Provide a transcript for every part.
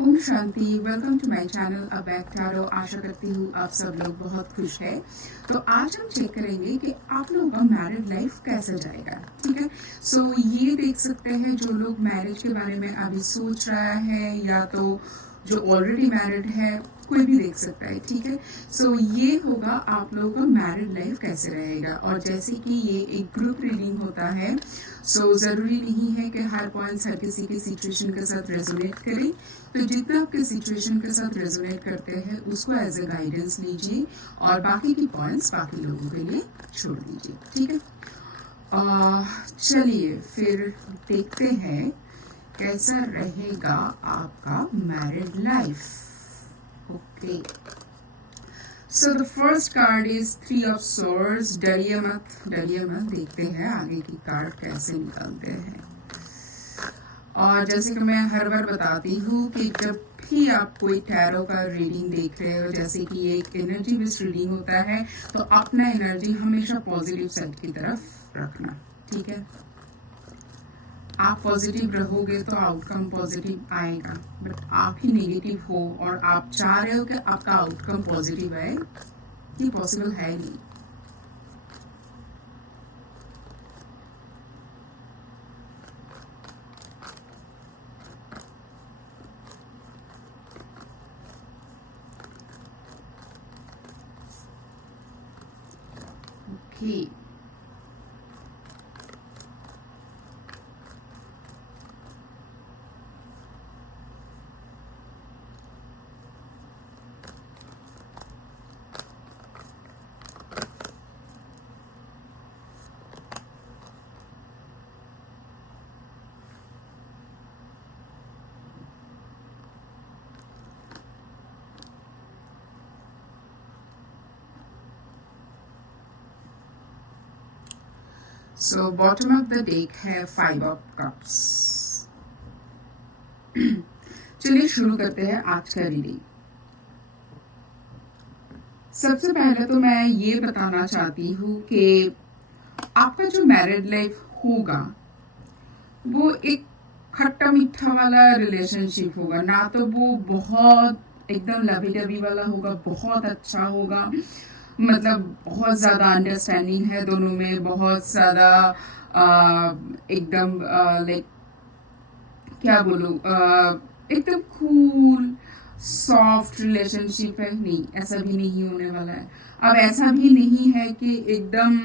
ओम शांति। Welcome to my channel अबैक tarot. आशा करती हूँ आप सब लोग बहुत खुश हैं। तो आज हम चेक करेंगे कि आप लोगों का मैरिड लाइफ कैसे जाएगा। ठीक है, सो ये देख सकते हैं जो लोग मैरिज के बारे में अभी सोच रहा है या तो जो ऑलरेडी मैरिड है, कोई भी देख सकता है। ठीक है, सो ये होगा आप लोगों का मैरिड लाइफ कैसे रहेगा। और जैसे कि ये एक ग्रुप रीडिंग होता है, सो ज़रूरी नहीं है कि हर पॉइंट्स हर किसी की सिचुएशन के साथ रेजोनेट करें। तो जितना आपके सिचुएशन के साथ रेजोनेट करते हैं उसको एज ए गाइडेंस लीजिए और बाकी की पॉइंट्स बाकी लोगों के लिए छोड़ दीजिए। ठीक है, चलिए फिर देखते हैं कैसा रहेगा आपका married life. Okay, so the first card is 3 of swords. डरिए मत, डरिए मत। देखते हैं आगे की कार्ड कैसे निकलते हैं। और जैसे कि मैं हर बार बताती हूँ कि जब भी आप कोई टैरो का रीडिंग देख रहे हो, जैसे कि ये एक एनर्जी बेस्ड रीडिंग होता है, तो अपना एनर्जी हमेशा पॉजिटिव साइड की तरफ रखना। ठीक है, आप पॉजिटिव रहोगे तो आउटकम पॉजिटिव आएगा। बट आप ही नेगेटिव हो और आप चाह रहे हो कि आपका आउटकम पॉजिटिव आए, ये पॉसिबल है नहीं। Okay, so bottom of the deck है 5 ऑफ कप्स। चलिए शुरू करते हैं आज का रीडिंग। सबसे पहले तो मैं ये बताना चाहती हूँ कि आपका जो मैरिड लाइफ होगा वो एक खट्टा मीठा वाला रिलेशनशिप होगा। ना तो वो बहुत एकदम लवी डबी वाला होगा, बहुत अच्छा होगा, मतलब बहुत ज़्यादा अंडरस्टैंडिंग है दोनों में, बहुत ज़्यादा एकदम लाइक क्या बोलूँ, एकदम कूल सॉफ्ट रिलेशनशिप है। नहीं, ऐसा भी नहीं होने वाला है। अब ऐसा भी नहीं है कि एकदम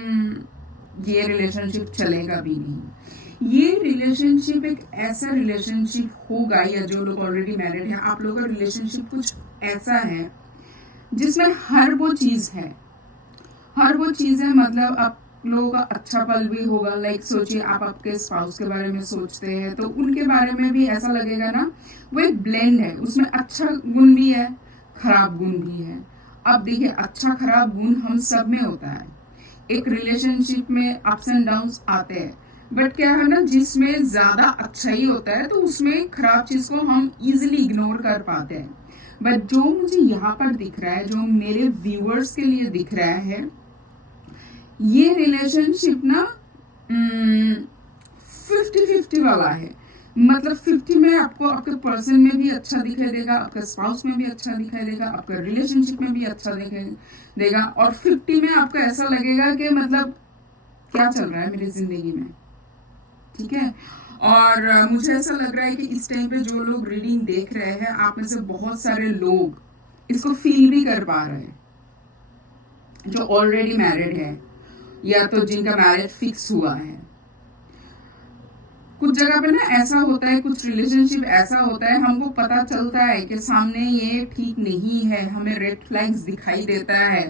ये रिलेशनशिप चलेगा भी नहीं। ये रिलेशनशिप एक ऐसा रिलेशनशिप होगा, या जो लोग ऑलरेडी मैरिड हैं, आप लोगों का रिलेशनशिप कुछ ऐसा है जिसमें हर वो चीज़ है, हर वो चीज़ है। मतलब आप लोगों का अच्छा पल भी होगा। लाइक सोचिए, आप आपके स्पाउस के बारे में सोचते हैं तो उनके बारे में भी ऐसा लगेगा ना, वो एक ब्लेंड है, उसमें अच्छा गुण भी है, खराब गुण भी है। अब देखिए, अच्छा खराब गुण हम सब में होता है। एक रिलेशनशिप में अप्स एंड डाउन्स आते हैं, बट क्या है ना, जिसमें ज्यादा अच्छा ही होता है तो उसमें खराब चीज को हम इजिली इग्नोर कर पाते हैं। बट जो मुझे यहाँ पर दिख रहा है, जो मेरे व्यूअर्स के लिए दिख रहा है, ये रिलेशनशिप ना 50-50 वाला है। मतलब 50 में आपको आपके पर्सन में भी अच्छा दिखाई देगा, आपके स्पाउस में भी अच्छा दिखाई देगा, आपके रिलेशनशिप में भी अच्छा दिखाई देगा, और 50 में आपको ऐसा लगेगा कि मतलब क्या चल रहा है मेरी जिंदगी में। ठीक है, और मुझे ऐसा लग रहा है कि इस टाइम पे जो लोग रीडिंग देख रहे हैं, आप में से बहुत सारे लोग इसको फील भी कर पा रहे हैं, जो ऑलरेडी मैरिड है या तो जिनका मैरिज फिक्स हुआ है। कुछ जगह पे ना ऐसा होता है, कुछ रिलेशनशिप ऐसा होता है, हमको पता चलता है कि सामने ये ठीक नहीं है, हमें रेड फ्लैग्स दिखाई देता है,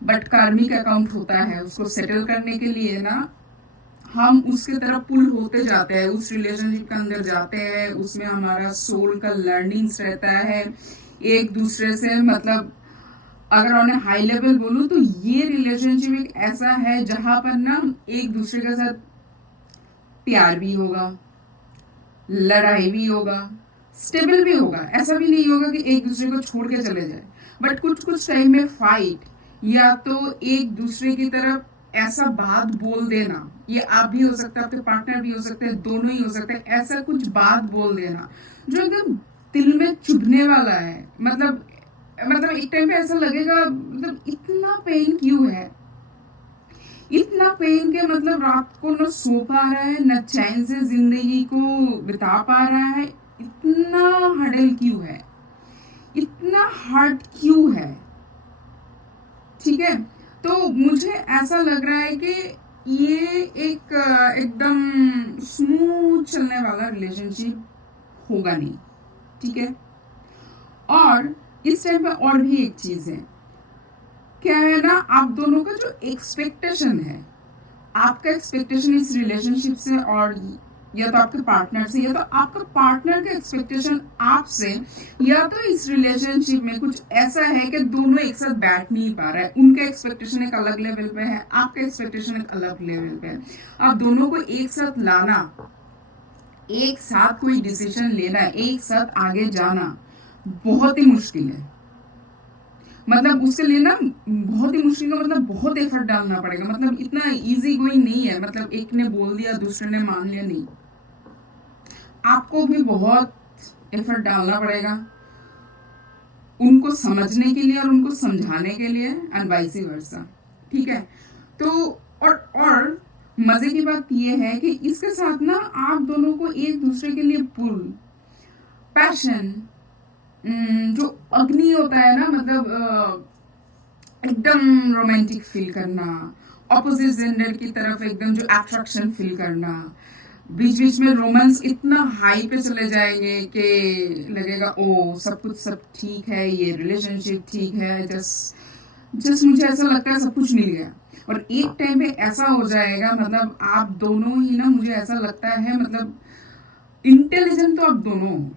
बट कार्मिक अकाउंट होता है, उसको सेटल करने के लिए ना हम उसके तरफ पुल होते जाते हैं, उस रिलेशनशिप के अंदर जाते हैं, उसमें हमारा सोल का लर्निंग्स रहता है एक दूसरे से। मतलब अगर उन्हें हाई लेवल बोलूं तो ये रिलेशनशिप एक ऐसा है जहां पर ना एक दूसरे के साथ प्यार भी होगा, लड़ाई भी होगा, स्टेबल भी होगा। ऐसा भी नहीं होगा कि एक दूसरे को छोड़ के चले जाए, बट कुछ कुछ टाइम में फाइट, या तो एक दूसरे की तरफ ऐसा बात बोल देना, ये आप भी हो सकता है, आपके पार्टनर भी हो सकते हैं, दोनों ही हो सकते हैं, ऐसा कुछ बात बोल देना जो एकदम चुभने वाला है। मतलब एक टाइम पे ऐसा लगेगा, मतलब इतना पेन क्यों है, इतना पेन के मतलब रात को न सो पा रहा है, न चैन से जिंदगी को बिता पा रहा है, इतना हडल क्यों है, इतना हार्ड क्यों है। ठीक है, तो मुझे ऐसा लग रहा है कि ये एक एकदम स्मूथ चलने वाला रिलेशनशिप होगा नहीं। ठीक है, और इस टाइम पे और भी एक चीज है, क्या है ना, आप दोनों का जो एक्सपेक्टेशन है, आपका एक्सपेक्टेशन इस रिलेशनशिप से, और या तो आपके पार्टनर से, या तो आपका पार्टनर का एक्सपेक्टेशन आपसे, या तो इस रिलेशनशिप में कुछ ऐसा है कि दोनों एक साथ बैठ नहीं पा रहा है। उनका एक्सपेक्टेशन एक अलग लेवल पे है, आपका एक्सपेक्टेशन एक अलग लेवल पे है। आप दोनों को एक साथ लाना, एक साथ कोई डिसीजन लेना, एक साथ आगे जाना बहुत ही मुश्किल है। मतलब उसके लिए ना बहुत ही मुश्किल का मतलब बहुत एफर्ट डालना पड़ेगा। मतलब इतना इजी गोइंग नहीं है, मतलब एक ने बोल दिया दूसरे ने मान लिया, नहीं, आपको भी बहुत एफर्ट डालना पड़ेगा उनको समझने के लिए और उनको समझाने के लिए, एंड वाइस वर्सा। ठीक है, तो और मजे की बात यह है कि इसके साथ ना आप दोनों को एक दूसरे के लिए पुल, पैशन, जो अग्नि होता है ना, मतलब एकदम रोमांटिक फील करना, ऑपोजिट जेंडर की तरफ एकदम जो अट्रैक्शन फील करना, बीच बीच में रोमांस इतना हाई पे चले जाएंगे कि लगेगा ओ सब कुछ सब ठीक है, ये रिलेशनशिप ठीक है, जस्ट मुझे ऐसा लगता है सब कुछ मिल गया। और एक टाइम पे ऐसा हो जाएगा, मतलब आप दोनों ही ना, मुझे ऐसा लगता है, मतलब इंटेलिजेंट तो आप दोनों हो,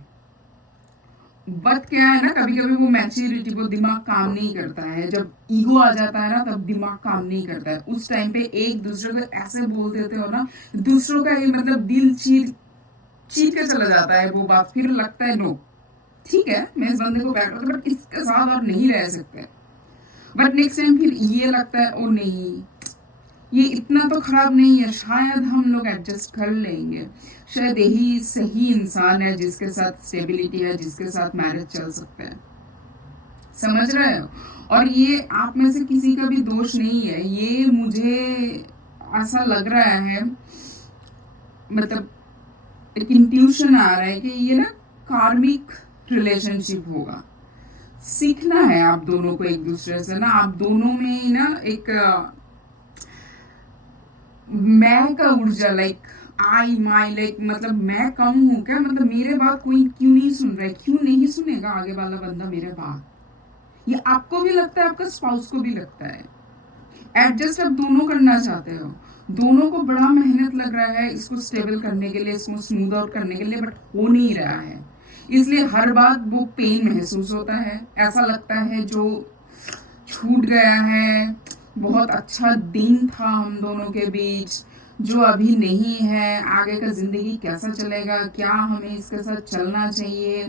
बट क्या है ना, कभी कभी वो मैच्योरिटी, वो दिमाग काम नहीं करता है। जब ईगो आ जाता है ना, तब दिमाग काम नहीं करता है। उस टाइम पे एक दूसरे को ऐसे बोल देते हो ना, दूसरों का ही मतलब दिल चीर चीर के चला जाता है वो बात। फिर लगता है नो, ठीक है मैं इस बंदे को बैठ रहा था, बट इसके साथ और नहीं रह सकते। बट नेक्स्ट टाइम फिर ये लगता है ओ नहीं, ये इतना तो खराब नहीं है, शायद हम लोग एडजस्ट कर लेंगे, शायद यही सही इंसान है जिसके साथ स्टेबिलिटी है, जिसके साथ मैरिज चल सकता है। समझ रहे हो? और ये आप में से किसी का भी दोष नहीं है, ये मुझे ऐसा लग रहा है, मतलब एक इंट्यूशन आ रहा है कि ये ना कार्मिक रिलेशनशिप होगा। सीखना है आप दोनों को एक दूसरे से ना, आप दोनों में ना एक मैं का ऊर्जा, लाइक आई माई, लाइक मतलब मैं कम हूं क्या, मतलब मेरे बात कोई क्यों नहीं सुन रहा है, क्यों नहीं सुनेगा आगे वाला बंदा मेरे बात। ये आपको भी लगता है, आपका स्पाउस को भी लगता है। एडजस्ट आप दोनों करना चाहते हो, दोनों को बड़ा मेहनत लग रहा है इसको स्टेबल करने के लिए, इसको स्मूथ आउट करने के लिए, बट हो नहीं रहा है। इसलिए हर बात वो पेन महसूस होता है, ऐसा लगता है जो छूट गया है, बहुत अच्छा दिन था हम दोनों के बीच, जो अभी नहीं है, आगे का जिंदगी कैसा चलेगा, क्या हमें इसके साथ चलना चाहिए।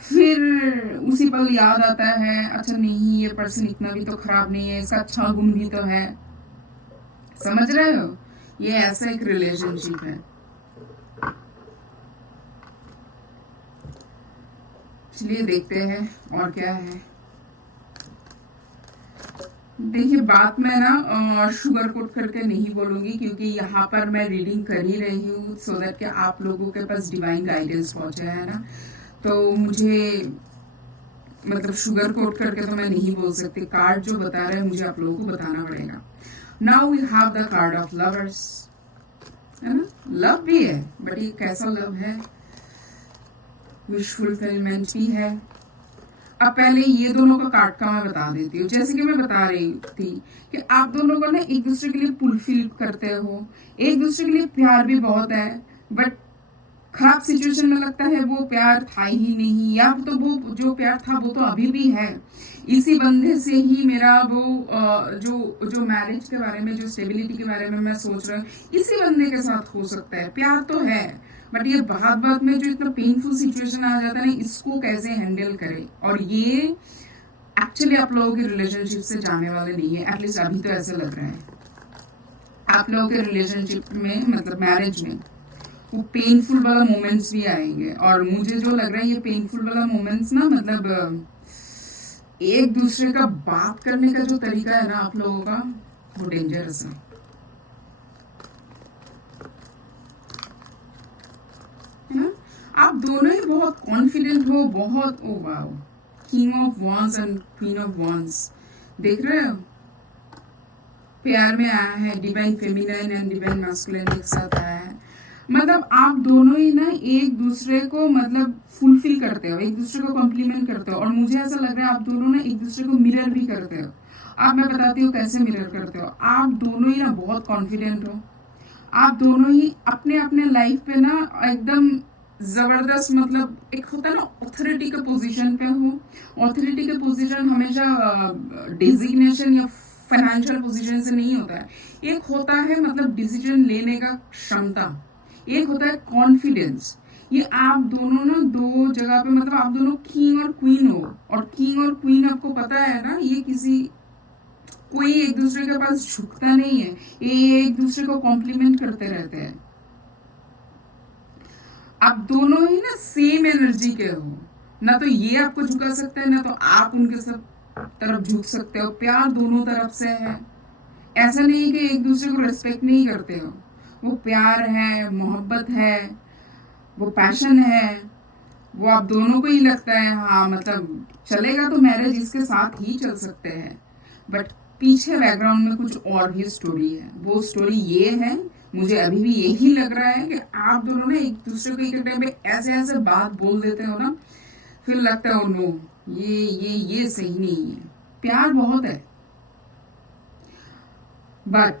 फिर उसी पल याद आता है अच्छा नहीं, ये पर्सन इतना भी तो खराब नहीं है, इसका अच्छा गुण भी तो है। समझ रहे हो? ये ऐसा एक रिलेशनशिप है। चलिए देखते हैं और क्या है। देखिए बात मैं ना शुगर कोट करके नहीं बोलूंगी, क्योंकि यहाँ पर मैं रीडिंग कर ही रही हूँ सो दैट कि आप लोगों के पास डिवाइन गाइडेंस पहुंचे, है ना। तो मुझे मतलब शुगर कोट करके तो मैं नहीं बोल सकती, कार्ड जो बता रहे हैं मुझे आप लोगों को बताना पड़ेगा। Now we have the card of lovers, है ना। लव भी है, बट ये कैसा लव है, विश फुलफिलमेंट भी है। अब पहले ये दोनों का कार्ड का मैं बता देती हूँ। जैसे कि मैं बता रही थी कि आप दोनों को ना एक दूसरे के लिए फुलफिल करते हो, एक दूसरे के लिए प्यार भी बहुत है, बट खराब सिचुएशन में लगता है वो प्यार था ही नहीं, या तो वो जो प्यार था वो तो अभी भी है। इसी बंदे से ही मेरा वो जो मैरिज के बारे में, जो स्टेबिलिटी के बारे में मैं सोच रहा हूँ, इसी बंदे के साथ हो सकता है। प्यार तो है, बट ये बात में जो इतना पेनफुल सिचुएशन आ जाता है ना, इसको कैसे हैंडल करें। और ये एक्चुअली आप लोगों के रिलेशनशिप से जाने वाले नहीं है, एटलीस्ट अभी तो ऐसा लग रहा है। आप लोगों के रिलेशनशिप में, मतलब मैरिज में वो पेनफुल वाला मोमेंट्स भी आएंगे। और मुझे जो लग रहा है ये पेनफुल वाला मोमेंट्स ना मतलब एक दूसरे का बात करने का जो तरीका है ना आप लोगों का, वो डेंजरस है ना। आप दोनों ही बहुत कॉन्फिडेंट हो, बहुत oh wow, king of wands and queen of wands, देख रहे हो प्यार में आया है, divine feminine and divine masculine एक साथ आया है। मतलब आप दोनों ही ना एक दूसरे को मतलब फुलफिल करते हो, एक दूसरे को कॉम्प्लीमेंट करते हो। और मुझे ऐसा लग रहा है आप दोनों ना एक दूसरे को मिरर भी करते हो। अब मैं बताती हूँ कैसे मिरर करते हो। आप दोनों ही ना बहुत कॉन्फिडेंट हो, आप दोनों ही अपने अपने लाइफ पे ना एकदम जबरदस्त, मतलब एक होता है ना ऑथोरिटी के पोजीशन पे हो। ऑथोरिटी के पोजीशन हमेशा डेजिग्नेशन या फाइनेंशियल पोजीशन से नहीं होता है। एक होता है मतलब डिसीजन लेने का क्षमता, एक होता है कॉन्फिडेंस। ये आप दोनों ना दो जगह पे, मतलब आप दोनों किंग और क्वीन हो। और किंग और क्वीन आपको पता है ना, ये किसी कोई एक दूसरे के पास झुकता नहीं है, ये एक दूसरे को कॉम्प्लीमेंट करते रहते हैं। आप दोनों ही ना सेम एनर्जी के हो, ना तो ये आपको झुका सकता है ना तो आप उनके सब तरफ झुक सकते हो। प्यार दोनों तरफ से है, ऐसा नहीं कि एक दूसरे को रिस्पेक्ट नहीं करते हो। वो प्यार है, मोहब्बत है, वो पैशन है, वो आप दोनों को ही लगता है हाँ मतलब चलेगा तो मैरिज इसके साथ ही चल सकते हैं। बट पीछे बैकग्राउंड में कुछ और भी स्टोरी है। वो स्टोरी ये है, मुझे अभी भी यही लग रहा है कि आप दोनों ने एक दूसरे को एक टाइम पे ऐसे ऐसे बात बोल देते हो ना, फिर लगता है नो ये सही नहीं है। प्यार बहुत है बट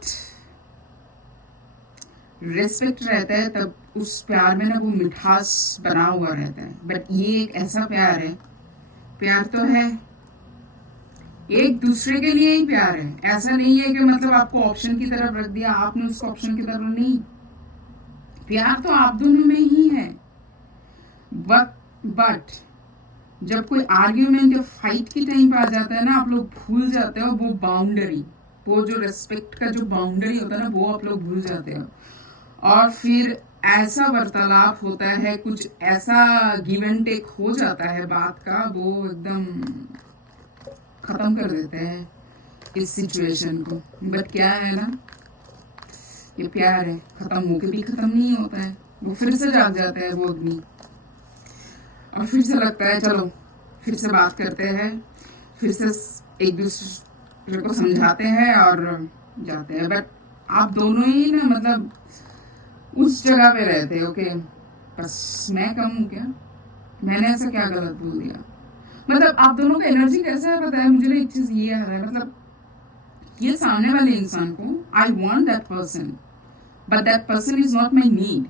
रिस्पेक्ट रहता है, तब उस प्यार में ना वो मिठास बना हुआ रहता है। बट ये एक ऐसा प्यार है, प्यार तो है एक दूसरे के लिए ही प्यार है। ऐसा नहीं है कि मतलब आपको ऑप्शन की तरफ रख दिया, आपने उसको ऑप्शन की तरफ नहीं। प्यार तो आप दोनों में ही है। बट जब कोई आर्ग्यूमेंट या फाइट की टाइम पे आ जाता है ना, आप लोग भूल जाते हो वो बाउंड्री, वो जो रेस्पेक्ट का जो बाउंड्री होता है ना, वो आप लोग भूल जाते हो। और फिर ऐसा वार्तालाप होता है, कुछ ऐसा गिव एंड टेक हो जाता है बात का, वो एकदम खत्म कर देते हैं इस सिचुएशन को। बट क्या है ना, ये प्यार है, खत्म होके भी खत्म नहीं होता है, वो फिर से जाग जाता है वो अग्नि। और फिर से लगता है चलो फिर से बात करते हैं, फिर से एक दूसरे को समझाते हैं और जाते हैं। बट आप दोनों ही ना मतलब उस जगह पे रहते हो कि बस मैं कम हूँ क्या, मैंने ऐसा क्या गलत बोल दिया। मतलब आप दोनों का एनर्जी कैसा है पता है मुझे ना, एक चीज ये आ रहा है, मतलब ये सामने वाले इंसान को I want that person but that person is not my need.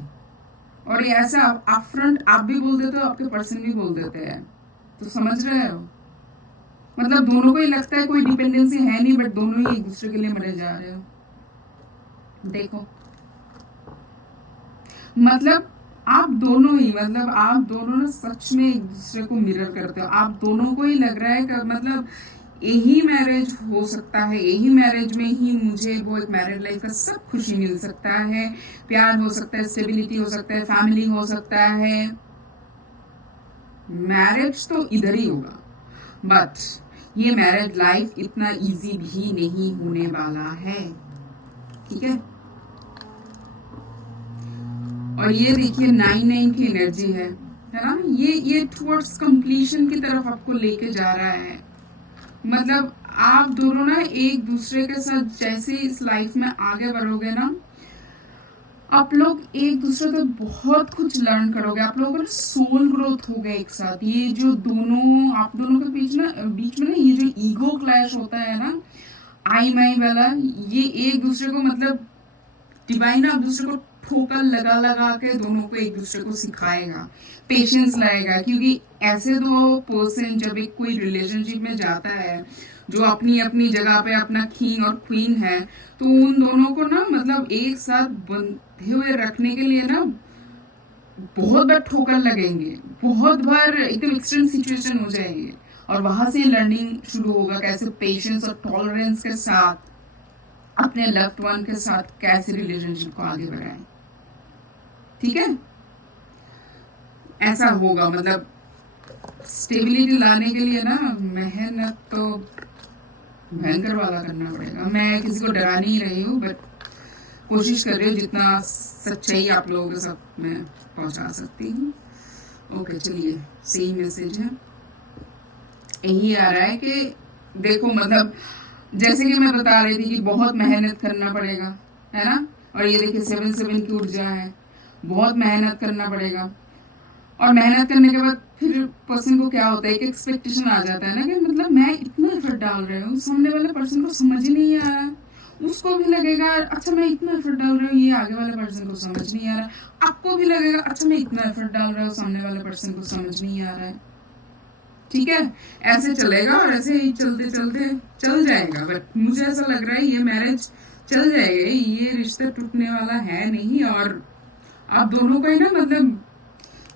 और ये ऐसा आप फ्रंट आप भी बोल देते हो, आपके पर्सन भी बोल देते हैं। तो समझ रहे हो, मतलब दोनों को ही लगता है कोई डिपेंडेंसी है नहीं, बट दोनों ही एक दूसरे के लिए मरे जा रहे हो। देखो मतलब आप दोनों ही, मतलब आप दोनों ना सच में एक दूसरे को मिरर करते हो। आप दोनों को ही लग रहा है कि मतलब यही मैरिज हो सकता है, यही मैरिज में ही मुझे वो एक मैरिड लाइफ का सब खुशी मिल सकता है, प्यार हो सकता है, स्टेबिलिटी हो सकता है, फैमिली हो सकता है। मैरिज तो इधर ही होगा, बट ये मैरिड लाइफ इतना इजी भी नहीं होने वाला है, ठीक है। और ये देखिए 9 की एनर्जी है ना, ये टुवर्ड्स कंप्लीशन की तरफ आपको लेके जा रहा है। मतलब आप दोनों ना एक दूसरे के साथ जैसे इस लाइफ में आगे बढ़ोगे ना, आप लोग एक दूसरे से बहुत कुछ लर्न करोगे, आप लोगों का सोल ग्रोथ होगा एक साथ। ये जो दोनों आप दोनों के बीच में ना ये जो ईगो क्लैश होता है ना, आई माई वाला, ये एक दूसरे को मतलब डिवाइन ना दूसरे को ठोकर लगा लगा के दोनों को एक दूसरे को सिखाएगा, पेशेंस लाएगा। क्योंकि ऐसे दो पर्सन जब एक कोई रिलेशनशिप में जाता है जो अपनी अपनी जगह पे अपना किंग और क्वीन है, तो उन दोनों को ना मतलब एक साथ बंधे हुए रखने के लिए ना बहुत बार ठोकर लगेंगे, बहुत बार एकदम एक्सट्रीम सिचुएशन हो जाएगी। और वहां से लर्निंग शुरू होगा कैसे पेशेंस और टॉलरेंस के साथ अपने लव्ड वन के साथ कैसे रिलेशनशिप को आगे बढ़ाएं। ठीक है, ऐसा होगा। मतलब स्टेबिलिटी लाने के लिए ना मेहनत तो भयंकर वाला करना पड़ेगा। मैं किसी को डरा नहीं रही हूँ, बट कोशिश कर रही हूँ जितना सच्चाई आप लोगों के साथ मैं पहुंचा सकती हूँ। ओके, चलिए, सही मैसेज है। यही आ रहा है कि देखो, मतलब जैसे कि मैं बता रही थी कि बहुत मेहनत करना पड़ेगा, है ना। और ये देखिए 7-7 की ऊर्जा है, बहुत मेहनत करना पड़ेगा। और मेहनत करने के बाद फिर पर्सन को क्या होता है, एक एक्सपेक्टेशन आ जाता है ना कि मतलब मैं इतना एफर्ट डाल रही हूँ, सामने वाले पर्सन को समझ ही नहीं आ रहा है। उसको भी लगेगा अच्छा मैं इतना एफर्ट डाल रही हूँ, ये आगे वाले पर्सन को समझ नहीं आ रहा है। आपको भी लगेगा अच्छा मैं इतना एफर्ट डाल रहा हूँ, सामने वाले पर्सन को समझ नहीं आ रहा है। ठीक है, ऐसे चलेगा और ऐसे ही चलते चलते चल जाएगा। बट मुझे ऐसा लग रहा है ये मैरिज चल जाएगा, ये रिश्ता टूटने वाला है नहीं। और आप दोनों का ही ना मतलब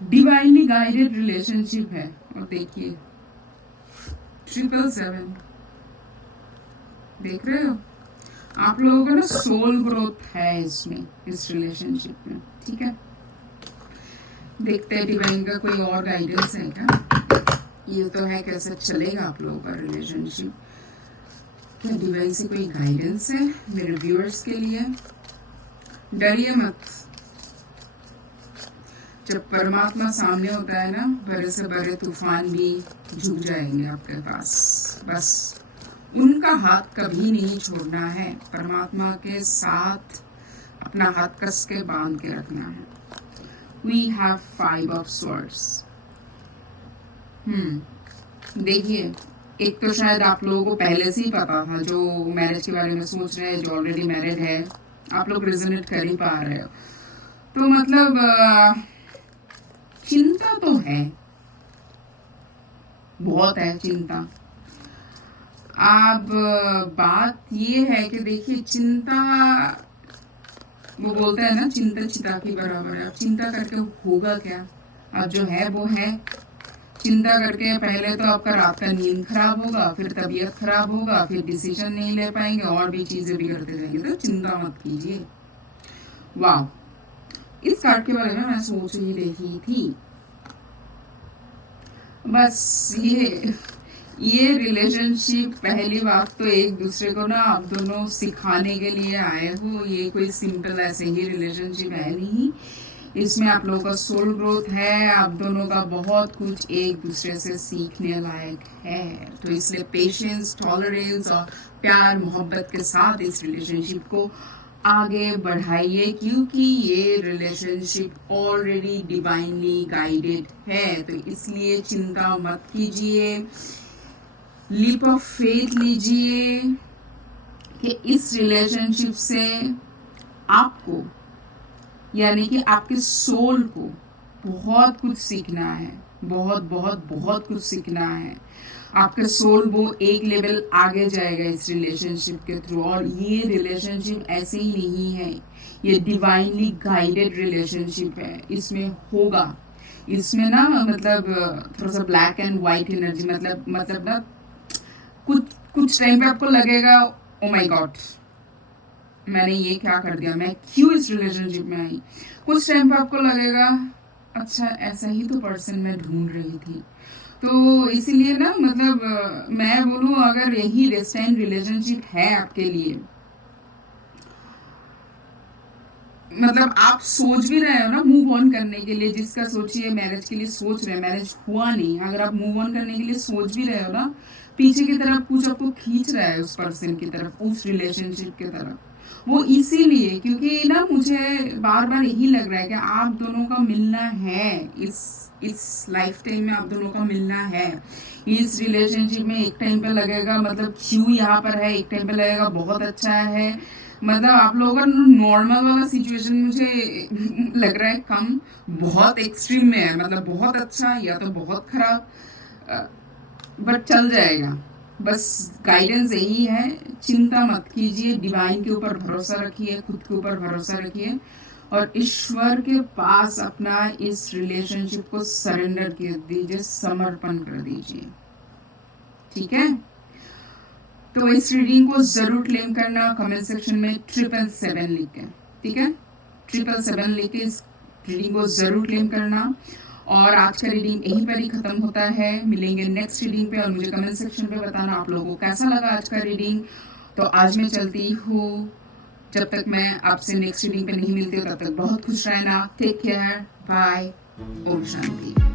डिवाइनली गाइडेड रिलेशनशिप है। और देखिए 777 देख रहे हो, आप लोगों का ना सोल ग्रोथ है इसमें, इस रिलेशनशिप में। ठीक है, देखते हैं डिवाइन का कोई और गाइडेंस है क्या। ये तो है कैसे चलेगा आप लोगों का रिलेशनशिप। क्या डिवाइन से कोई गाइडेंस है मेरे व्यूअर्स के लिए। डरिए मत, जब परमात्मा सामने होता है ना, बड़े से बड़े तूफान भी झुक जाएंगे आपके पास। बस उनका हाथ कभी नहीं छोड़ना है, परमात्मा के साथ अपना हाथ कस के बांध के रखना है। We have 5 of swords। देखिए, एक तो शायद आप लोगों को पहले से ही पता था, जो मैरिज के बारे में सोच रहे हैं, जो ऑलरेडी मैरिड है, आप लोग रिजोनेट कर ही पा रहे हो। तो मतलब चिंता तो है, बहुत है चिंता। अब बात ये है कि देखिए चिंता, वो बोलते हैं ना चिंता चिता की बराबर है। अब चिंता करके होगा क्या, अब जो है वो है। चिंता करके पहले तो आपका रात का नींद खराब होगा, फिर तबीयत खराब होगा, फिर डिसीजन नहीं ले पाएंगे, और भी चीजें बिगड़ते जाएंगे। तो चिंता मत कीजिए। वाह, इस कार्ड के बारे में मैं सोच ही रही थी। बस ये रिलेशनशिप, पहली बात तो एक दूसरे को ना आप दोनों सिखाने के लिए आए हो। ये कोई सिंपल ऐसे ही रिलेशनशिप है नहीं, इसमें आप लोगों का सोल ग्रोथ है। आप दोनों का बहुत कुछ एक दूसरे से सीखने लायक है। तो इसलिए पेशेंस, टॉलरेंस और प्यार मोहब्बत के साथ इस रिलेशनशिप को आगे बढ़ाइए, क्योंकि ये रिलेशनशिप ऑलरेडी डिवाइनली गाइडेड है। तो इसलिए चिंता मत कीजिए, लीप ऑफ फेथ लीजिए कि इस रिलेशनशिप से आपको, यानी कि आपके सोल को बहुत कुछ सीखना है, बहुत बहुत बहुत कुछ सीखना है। आपका सोल वो एक लेवल आगे जाएगा इस रिलेशनशिप के थ्रू। और ये रिलेशनशिप ऐसे ही नहीं है, ये डिवाइनली गाइडेड रिलेशनशिप है। इसमें होगा, इसमें ना मतलब थोड़ा सा ब्लैक एंड व्हाइट एनर्जी, मतलब ना कुछ टाइम पे आपको लगेगा ओ माय गॉड मैंने ये क्या कर दिया, मैं क्यों इस रिलेशनशिप में आई। कुछ टाइम पे आपको लगेगा अच्छा ऐसा ही तो पर्सन मैं ढूंढ रही थी। तो इसीलिए ना मतलब मैं बोलूँ अगर यही डेस्टाइन रिलेशनशिप है आपके लिए, मतलब आप सोच भी रहे हो ना मूव ऑन करने के लिए, जिसका सोचिए मैरिज के लिए सोच रहे हैं, मैरिज हुआ नहीं, अगर आप मूव ऑन करने के लिए सोच भी रहे हो ना, पीछे की तरफ कुछ आपको खींच रहा है उस पर्सन की तरफ, उस रिलेशनशिप की तरफ। वो इसीलिए क्योंकि ना मुझे बार बार यही लग रहा है कि आप दोनों का मिलना है, इस लाइफ टाइम में आप दोनों का मिलना है। इस रिलेशनशिप में एक टाइम पे लगेगा मतलब क्यों यहाँ पर है, एक टाइम पे लगेगा बहुत अच्छा है। मतलब आप लोगों का नॉर्मल वाला सिचुएशन मुझे लग रहा है कम, बहुत एक्सट्रीम में है, मतलब बहुत अच्छा या तो बहुत खराब, बट चल जाएगा। बस गाइडेंस यही है, चिंता मत कीजिए, डिवाइन के ऊपर भरोसा रखिए, खुद के ऊपर भरोसा रखिए और ईश्वर के पास अपना इस रिलेशनशिप को सरेंडर कर दीजिए, समर्पण कर दीजिए। ठीक है, तो इस रीडिंग को जरूर क्लेम करना, कमेंट सेक्शन में 777 लिख के, ठीक है, 777 लिख के इस रीडिंग को ज़रूर क्लेम करना। और आज का रीडिंग यहीं पर ही ख़त्म होता है। मिलेंगे नेक्स्ट रीडिंग पे और मुझे कमेंट सेक्शन पे बताना आप लोगों को कैसा लगा आज का रीडिंग। तो आज मैं चलती हूँ, जब तक मैं आपसे नेक्स्ट रीडिंग पे नहीं मिलती हूँ तब तक बहुत खुश रहना। Take care, bye, Om Shanti.